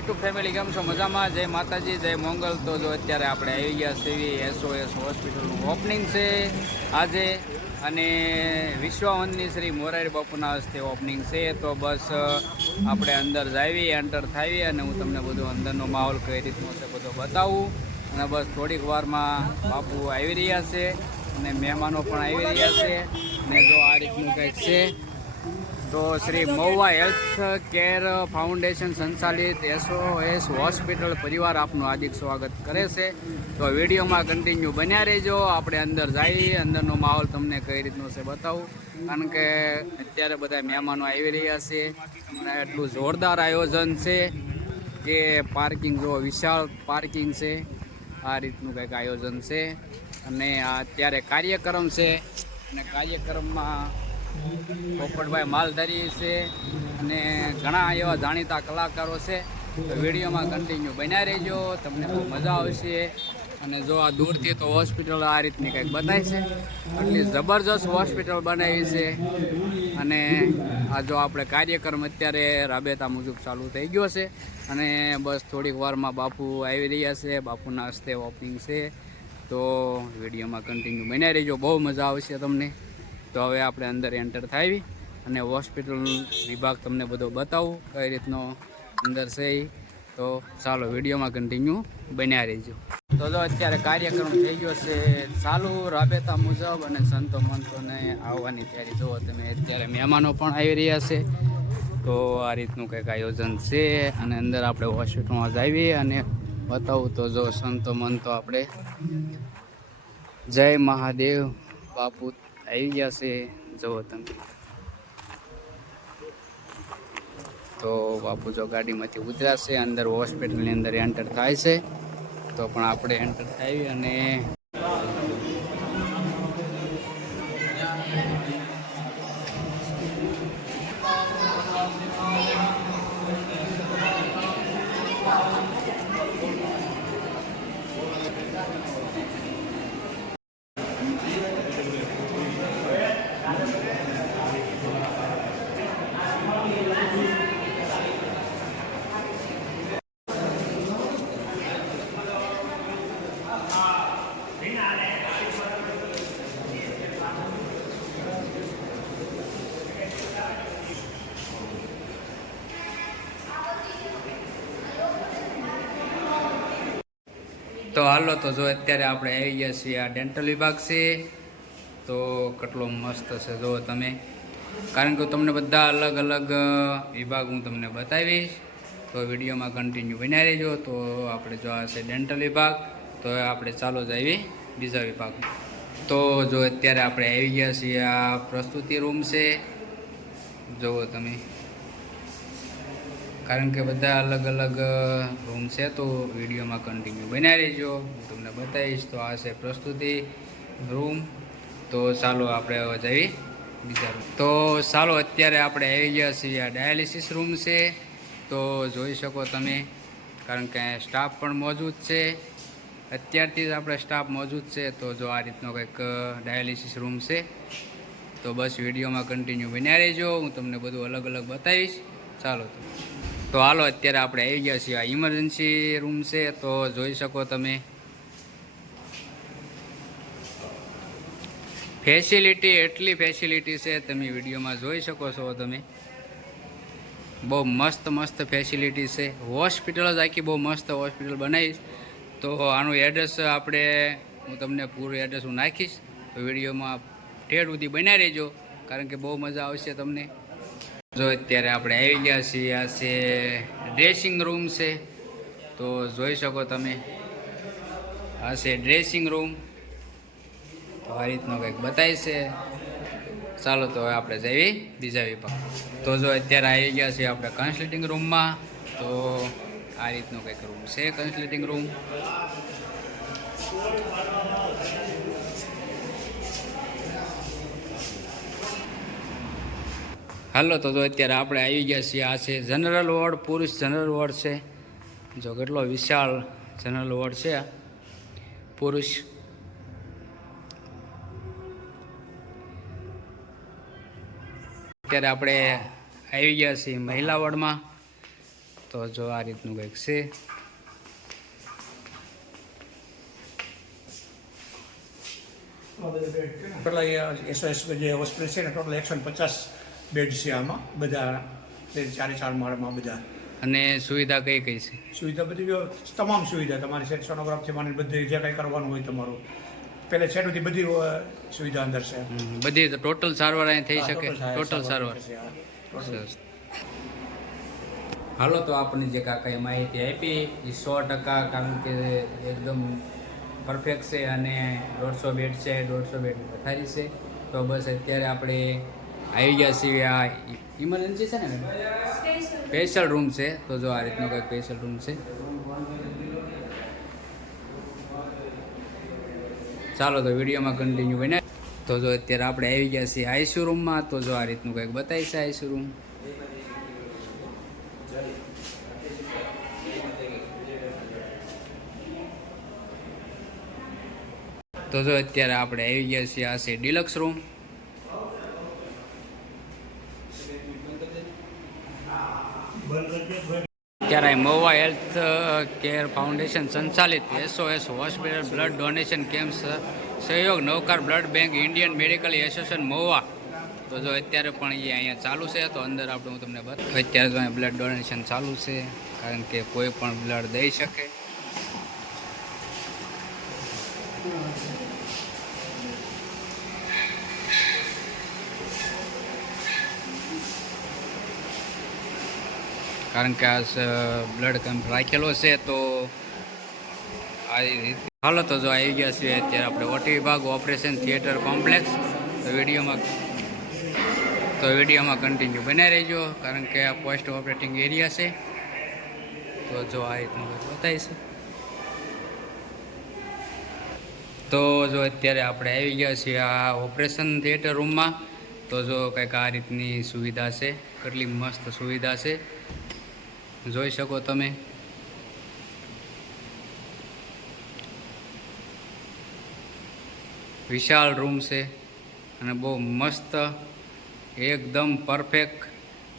Two family કેમ છો? મજામાં? જય માતાજી, જય મોંગલ. તો જો અત્યારે આપણે આવી ગયા છીએ એસઓએસ હોસ્પિટલનું ઓપનિંગ છે આજે. અને વિશ્વવંદની શ્રી મોરારી બાપુના હસ્તે ઓપનિંગ છે. તો બસ આપણે અંદર જાવી એન્ટર થાવી અને હું તમને બધો અંદરનો માહોલ કઈ રીતનો છે બધો બતાવું. અને બસ થોડીક વારમાં બાપુ આવી રહ્યા છે અને મહેમાનો પણ આવી રહ્યા છે. ને જો આ રીતનું કંઈક છે તો Shri Mahuva health care foundation સંચાલિત એસઓએસ હોસ્પિટલ પરિવાર આપનું હાર્દિક સ્વાગત કરે છે. તો વિડીયોમાં કન્ટિન્યુ બન્યા રહેજો. આપણે અંદર જઈએ. અંદરનો માહોલ તમને કઈ રીતનો છે બતાવું. કારણ કે અત્યારે બધા મહેમાનો આવી રહ્યા છે. અને એટલું જોરદાર આયોજન છે કે પાર્કિંગ જો વિશાળ પાર્કિંગ છે આ રીતનું કંઈક આયોજન છે. અને આ અત્યારે કાર્યક્રમ છે. અને કાર્યક્રમમાં પોપટભાઈ માલધારી છે અને ઘણા એવા જાણીતા કલાકારો છે. વિડીયોમાં કન્ટિન્યુ બન્યા રહેજો, તમને બહુ મજા આવશે. અને જો આ દૂરથી તો હોસ્પિટલ આ રીતની કંઈક બતાય છે. એટલી જબરજસ્ત હોસ્પિટલ બનાવી છે. અને આ જો આપણે કાર્યક્રમ અત્યારે રાબેતા મુજબ ચાલુ થઈ ગયો છે. અને બસ થોડીક વારમાં બાપુ આવી રહ્યા છે. બાપુના હસ્તે વોપિંગ છે. તો વિડીયોમાં કન્ટિન્યુ બન્યા રહેજો. બહુ મજા આવશે તમને. તો હવે આપણે અંદર એન્ટર થાવી અને હોસ્પિટલ વિભાગ તમને બધો બતાવું કઈ રીતનો અંદર છે. તો ચાલો વિડીયોમાં કન્ટિન્યુ બન્યા રહેજો. તો જો અત્યારે કાર્યક્રમ થઈ ગયો છે ચાલુ રાબેતા મુજબ અને સંતો મંતોને આવવાની તૈયારી. જુઓ તમે અત્યારે મહેમાનો પણ આવી રહ્યા છે, તો આ રીતનું કંઈક આયોજન છે અને અંદર આપણે હોસ્પિટલમાં જઈએ અને બતાવું તો જો સંતો મંતો આપણે. જય મહાદેવ બાપુ આવી ગયા છે. જુઓ તમે. તો બાપુ જો ગાડીમાંથી ઉતરાશે અંદર હોસ્પિટલની અંદર એન્ટર થાય છે. તો પણ આપણે એન્ટર થઈ અને તો હાલો તો જો અત્યારે આપણે આવી ગયા છીએ આ ડેન્ટલ વિભાગ છે, તો કેટલો મસ્ત છે જો તમે. કારણ કે તમને બધા અલગ અલગ વિભાગ હું તમને બતાવીશ. તો વિડીયોમાં કન્ટિન્યુ બન્યા રહેજો. તો આપણે જો આ છે ડેન્ટલ વિભાગ, તો આપણે ચાલો જ આવી બીજા વિભાગ તો જો અત્યારે આપણે આવી ગયા છીએ આ પ્રસ્તુતિ રૂમ છે. જુઓ તમે. કારણ કે બધા અલગ અલગ રૂમ છે, તો વિડીયોમાં કન્ટિન્યુ બનાવી રહેજો. હું તમને બતાવીશ, તો આ છે પ્રસ્તુતિ રૂમ તો ચાલો આપણે હવે જઈએ બીજા રૂમ તો ચાલો, અત્યારે આપણે આવી ગયા છીએ. આ ડાયાલિસિસ રૂમ છે. તો જોઈ શકો તમે, કારણ કે સ્ટાફ પણ મોજૂદ છે. અત્યારથી જ આપણે સ્ટાફ મોજૂદ છે. તો જો આ રીતનો કંઈક ડાયાલિસિસ રૂમ છે, તો બસ વિડીયોમાં કન્ટિન્યુ બન્યા રહેજો. હું તમને બધું અલગ અલગ બતાવીશ. ચાલો તો. તો હાલો, અત્યારે આપણે આવી ગયા છીએ. આ ઇમરજન્સી રૂમ છે, તો જોઈ શકો તમે. ફેસિલિટી એટલી ફેસિલિટી છે, તમે વિડીયોમાં જોઈ શકો છો તમે. બહુ મસ્ત મસ્ત ફેસિલિટી છે. હોસ્પિટલ જ આખી બહુ મસ્ત હોસ્પિટલ બનાવીશ તો આનું એડ્રેસ આપણે, હું તમને પૂરું એડ્રેસ હું નાખીશ. તો વિડીયોમાં ઠેર સુધી બનાવી રહેજો, કારણ કે બહુ મજા આવશે તમને. જો અત્યારે આપણે આવી ગયા છીએ, આ છે ડ્રેસિંગ રૂમ છે. તો જોઈ શકો તમે, આ છે ડ્રેસિંગ રૂમ તો આ રીતનો કંઈક બતાય છે. ચાલો તો હવે આપણે જઈએ બીજા વિભાગ. તો જો અત્યારે આવી ગયા છીએ આપણે કન્સલ્ટિંગ રૂમમાં તો આ રીતનો કંઈક રૂમ છે કન્સલ્ટિંગ રૂમ હાલો, તો અત્યારે આપણે આવી ગયા છીએ. આ છે જનરલ વોર્ડ, પુરુષ જનરલ વોર્ડ છે. જો કેટલો વિશાળ જનરલ વોર્ડ છે પુરુષ. અત્યારે આપણે આવી ગયા છીએ મહિલા વોર્ડમાં. તો જો આ રીતનું કંઈક છે. ટોટલ એસઓએસ જે હોસ્પિટલ છે ને, ટોટલ એકસો પચાસ બેડ છે આમાં બધા તે ચારે ચાર માળમાં બધા. અને સુવિધા કઈ કઈ છે? સુવિધા બધી તમામ સુવિધા તમારી સેટ સોનોગ્રાફથી માંડીને બધી જે કંઈ કરવાનું હોય તમારું. પહેલે સેટથી બધી સુવિધા અંદર છે. બધી ટોટલ સારવાર અહીં થઈ શકે? ટોટલ સારવાર હાલો તો આપણને જે કાકાએ માહિતી આપી એ સો ટકા કારણ કે એકદમ પરફેક્ટ છે અને દોઢસો બેડ છે દોઢસો બેડ પથારી છે. તો બસ અત્યારે આપણે આવી ગયા છીએ આ ઇમરજન્સી છે ને? સ્પેશિયલ રૂમ છે. તો જો આ રીતનો કંઈક સ્પેશિયલ રૂમ છે. ચાલો તો વિડીયોમાં કન્ટિન્યુ બને તો જો અત્યારે આપણે આવી ગયા છીએ આઈસી રૂમમાં તો જો આ રીતનું કંઈક બતાવી છે આઈસીયુ રૂમ તો જો અત્યારે આપણે આવી ગયા છીએ આ છે ડિલક્સ રૂમ ત્યારે મોવા હેલ્થ કેર ફાઉન્ડેશન સંચાલિત SOS hospital blood donation camp સહયોગ Navkar blood bank Indian medical association Mahuva. તો જો અત્યારે પણ એ અહીંયા ચાલુ છે, તો અંદર આપણે હું તમને અત્યારે તો અહીંયા બ્લડ ડોનેશન ચાલુ છે, કારણ કે કોઈ પણ બ્લડ દઈ શકે. કારણ કે આ બ્લડ કેમ્પ રાખેલો છે, તો આ રીતે તો જો આવી ગયા છીએ અત્યારે આપણે ઓટી વિભાગ ઓપરેશન થિયેટર કોમ્પ્લેક્સ તો વિડીયોમાં તો વિડીયોમાં કન્ટિન્યુ બનાવી રહેજો, કારણ કે આ પોસ્ટ ઓપરેટિંગ એરિયા છે. તો જો આ રીતનું બતાવીશ. બતાવી છે તો જો અત્યારે આપણે આવી ગયા છીએ આ ઓપરેશન થિયેટર રૂમમાં તો જો કંઈક આ રીતની સુવિધા છે, કેટલી મસ્ત સુવિધા છે. જોઈ શકો તમે. વિશાળ રૂમ છે અને બહુ મસ્ત, એકદમ પરફેક્ટ.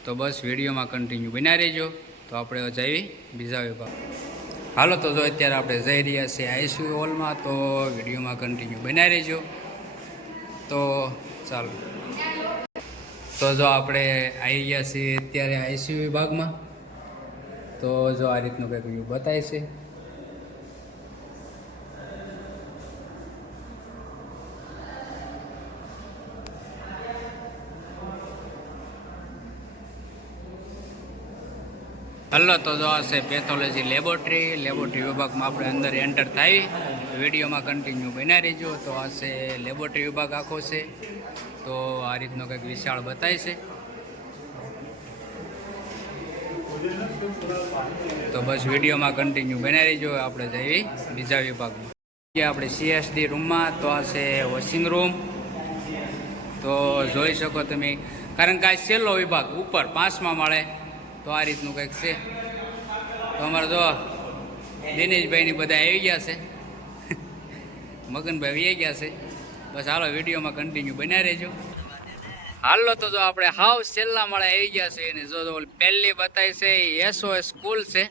તો બસ વિડીયોમાં કન્ટિન્યુ બનાવી રહેજો. તો આપણે જઈએ બીજા વિભાગ. હાલો, તો જો અત્યારે આપણે જઈ રહ્યા છીએ આઈસીયુ હોલમાં, તો વિડીયોમાં કન્ટિન્યુ બનાવી રહેજો. તો ચાલો. તો જો આપણે આવી ગયા છીએ અત્યારે આઈસીયુ વિભાગમાં. તો જો આ રીતનું કંઈક વ્યૂ બતાય છે. હલો, તો જો હશે પેથોલોજી લેબોરેટરી લેબોરેટરી વિભાગમાં આપણે અંદર એન્ટર થાય. વિડીયોમાં કન્ટિન્યુ બનાવી રહીજો. તો હશે લેબોરેટરી વિભાગ આખો છે. તો આ રીતનો કંઈક વિશાળ બતાય છે. તો બસ વિડીયોમાં કન્ટિન્યુ બનાવી રહીજો આપણે જઈએ બીજા વિભાગમાં. આપણે સીએસડી રૂમમાં તો આ છે વોશિંગ રૂમ તો જોઈ શકો તમે, કારણ કે આ છેલ્લો વિભાગ ઉપર પાંચમાં માળે, તો આ રીતનું કંઈક છે. તો અમારે જો દિનેશભાઈની બધા આવી ગયા છે. મગનભાઈ આવી ગયા છે. બસ હાલો વિડીયોમાં કન્ટિન્યુ બનાવી રહેજો. હાલો તો જો આપણે હાવ છેલ્લા માળે આવી ગયા છે અને જો પહેલી બતાવી છે એસઓએસ સ્કૂલ છે.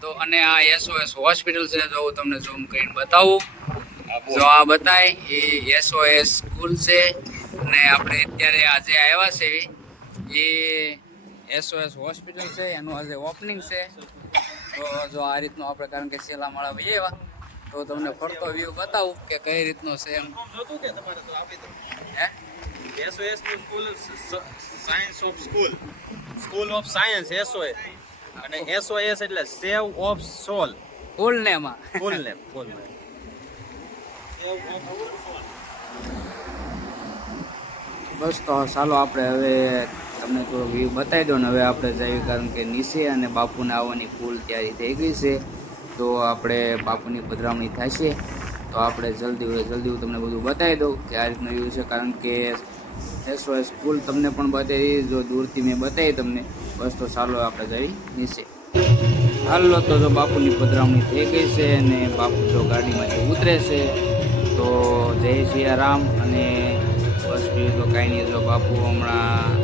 તો અને આ એસઓએસ હોસ્પિટલ છે જો હું તમને ઝૂમ કરીને બતાવું. જો આ બતાય એ એસઓએસ સ્કૂલ છે અને આપણે અત્યારે આજે આવ્યા છે. એ એસઓએસ હોસ્પિટલ છે એનું આજે ઓપનિંગ છે. તો જો આ રીતનું આપણે કારણ કે છેલ્લા માળા ભાઈ એવા તો તમને ફરતો વ્યૂ બતાવું કે કઈ રીતનો છે એમ. હે? એસઓએસની school science of school school of science SOS અને એસઓએસ એટલે સેવ ઓફ સોલ ફૂલ ને એમાં ફૂલ નેમ ફૂલ નેમ બસ તો ચાલો આપણે હવે તમને થોડો વ્યૂ બતાવી દો ને હવે આપણે જઈએ કારણ કે નીચે અને બાપુને આવવાની ફૂલ તૈયારી થઈ ગઈ છે. તો આપણે બાપુની પધરામણી થશે તો આપણે જલ્દી જલ્દી હું તમને બધું બતાવી દઉં કે આ રીતનું વ્યૂ છે. કારણ કે એસઓએસ પુલ તમને પણ બતાવી જો દૂરથી મેં બતાવી તમને, બસ તો ચાલો આપણે જઈ નીચે. હાલો તો જો બાપુની પધરામણી થઈ ગઈ છે અને બાપુ જો ગાડીમાંથી ઉતરે છે, તો જય સિયારામ અને બસ બીજું તો કાંઈ નહીં. જો બાપુ હમણાં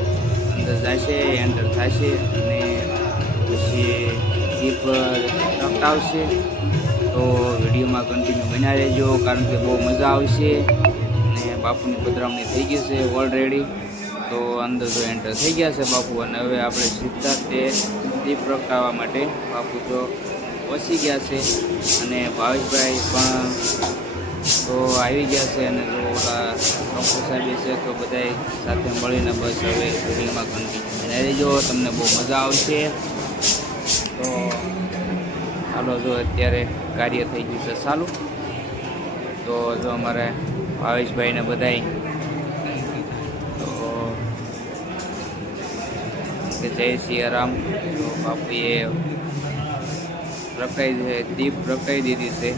અંદર જશે એન્ટર થશે અને પછી પછી દીપ પ્રગટાવશે તો વિડીયોમાં કન્ટિન્યુ બન્યા રહેજો, કારણ કે બહુ મજા આવશે. અને બાપુની પધરામણી થઈ ગઈ છે ઓલરેડી તો અંદર તો એન્ટર થઈ ગયા છે બાપુ અને હવે આપણે સીધા તે દીપ પ્રગટાવવા માટે બાપુ તો પહોંચી ગયા છે. અને ભાવેશભાઈ પણ તો આવી ગયા છે અને જો ઓલા ડૉક્ટર સાહેબ છે તો બધાય સાથે મળીને બસ હવે ફિલ્મમાં કન્ટિન્યુ રહેજો તમને બહુ મજા આવશે. તો ચાલો જો અત્યારે કાર્ય થઈ ગયું છે ચાલુ. તો જો અમારે ભાવેશભાઈને બધાય. તો જય સિયારામ. તો બાપુએ પ્રકાઈ દીપ પ્રકાઈ દીધી છે.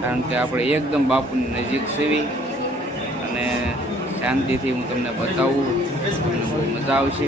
કારણ કે આપણે એકદમ બાપુની નજીક સેવી અને શાંતિથી હું તમને બતાવું. તમને બહુ મજા આવશે.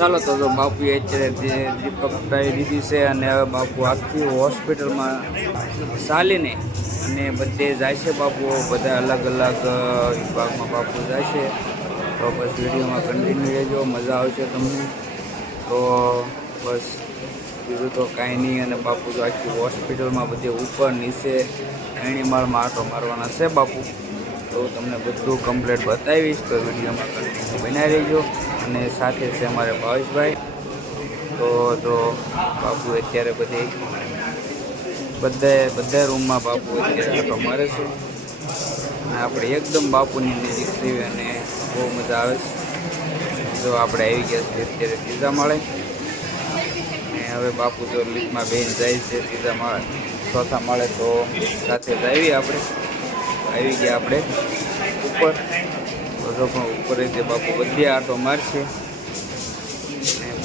ચાલો તો જો બાપુ અત્યારે જે દીપક પકડાવી દીધી છે અને હવે બાપુ આખી હોસ્પિટલમાં ચાલીને અને બધે જાય છે બાપુ, બધા અલગ અલગ વિભાગમાં બાપુ જાય છે. તો બસ વિડીયોમાં કન્ટિન્યુ રહેજો, મજા આવશે તમને. તો બસ બીજું તો કાંઈ નહીં અને બાપુ તો આખી હોસ્પિટલમાં બધે ઉપર, નીચે એણી માળમાં આટો મારવાના છે બાપુ. તો તમને બધું કમ્પ્લીટ બતાવીશ. તો વિડીયોમાં કન્ટિન્યુ બનાવી રહીજો. અને સાથે છે અમારે ભાવેશભાઈ. તો તો બાપુ અત્યારે બધી બધે, બધા રૂમમાં બાપુ અત્યારે આટો મારે છે. અને આપણે એકદમ બાપુની નજીક થઈ અને બહુ મજા આવે છે. જો આપણે આવી ગયા છીએ અત્યારે ત્રીજા માળે. અને હવે બાપુ જો લીફમાં બેન જાય છે ત્રીજા માળે. ચોથા માળે તો સાથે જ આવી આપણે. આવી ગયા આપણે ઉપર. તો પણ ઉપર જે બાપુ બધી આટો મારશે.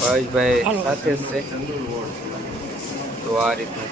ભાવેશભાઈ સાથે જ છે. તો આ રીતનું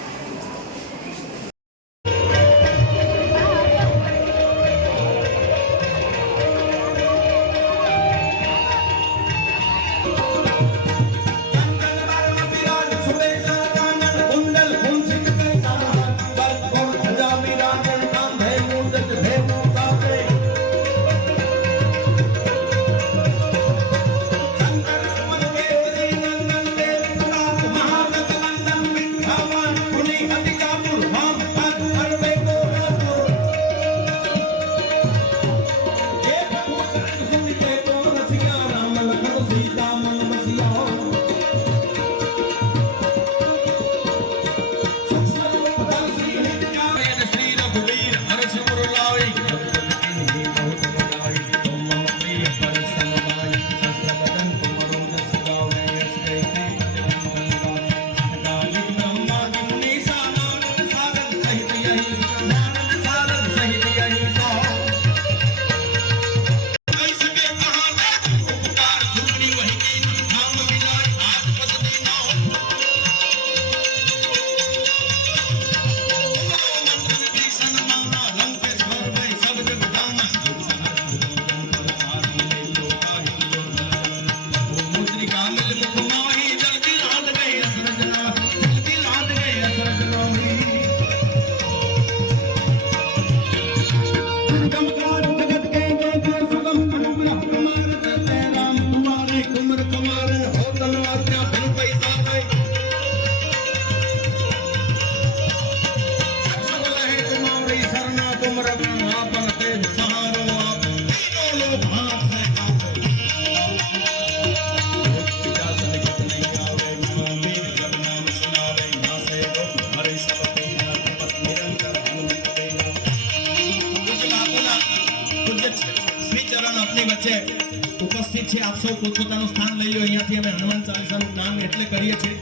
સૌ પોતપોતાનું સ્થાન લઈ લો અહીંયાથી અમે હનુમાન ચાલીસાનું જ્ઞાન એટલે કરીએ છીએ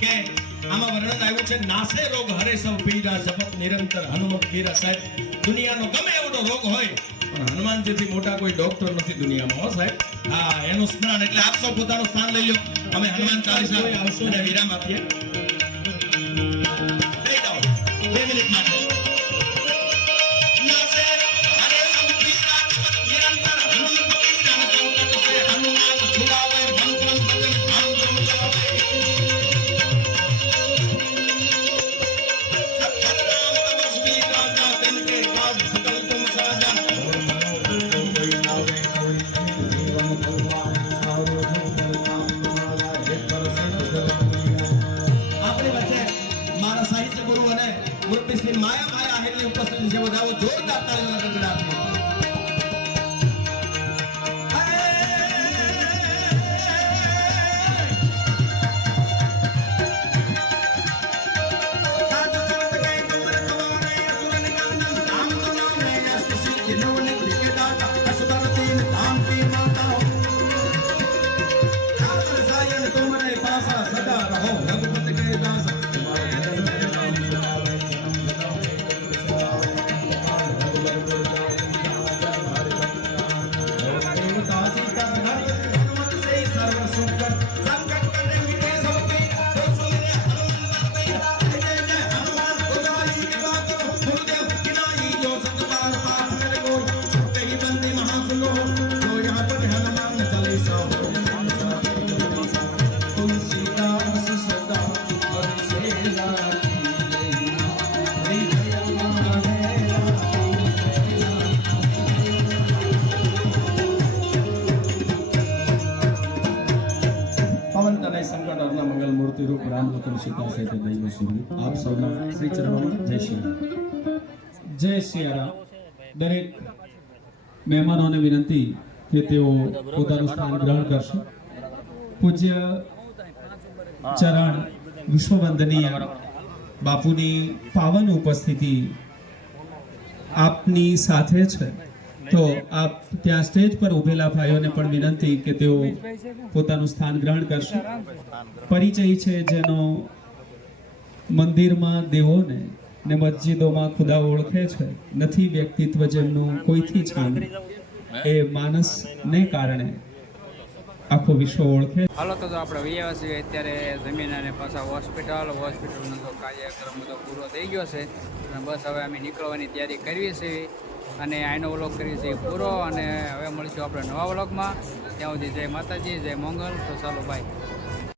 કે આમાં વર્ણન આવ્યું છે, નાસે રોગ હરે સૌ પીડા જપત નિરંતર. હનુમત પીરા સાહેબ, દુનિયાનો ગમે એવો રોગ હોય, પણ હનુમાનજીથી મોટા કોઈ ડોક્ટર નથી દુનિયામાં, હો સાહેબ. હા, એનું સ્મરણ એટલે આપ સૌ પોતાનું સ્થાન લઈ લો અમે હનુમાન ચાલીસા અને વિરામ આપીએ. બે મિનિટ માટે. માયા માયા આહિરની ઉપસ્થિતિ છે. વધાવો જોરદાર તાળીઓના ગડગડાટ રામ લખન સીતા સહિત દૈવ સુધી. આપ સૌના શ્રી ચરણોમાં જય શ્રી જય સિયારામ દરેક મહેમાનોને વિનંતી કે તેઓ પોતાનું સ્થાન ગ્રહણ કરશે. પૂજ્ય ચરણ વિશ્વવંદનીય બાપુની પાવન ઉપસ્થિતિ આપની સાથે છે. તો આપ ત્યાં સ્ટેજ પર ઉભેલા ભાઈઓને પણ વિનંતી કે તેઓ પોતાનું સ્થાન ગ્રહણ કરશે. પરિચય છે જેનો મંદિરમાં દેવોને ને મસ્જિદોમાં ખુદા ઓળખે છે. નથી વ્યક્તિત્વ જેમનું કોઈથી છાન એ માનસને કારણે આખો વિશ્વ ઓળખે હાલો, તો તો આપણે વૈયા છીએ અત્યારે જમીન અને પાછા હોસ્પિટલ. હોસ્પિટલનો તો કાર્યક્રમ બધો પૂરો થઈ ગયો છે. બસ હવે અમે નીકળવાની તૈયારી કરવી છીએ અને આનો વ્લોગ કરીએ છીએ પૂરો અને હવે મળીશું આપણે નવા વ્લોગમાં. ત્યાં સુધી જય માતાજી, જય મંગલ. તો ચાલો બાય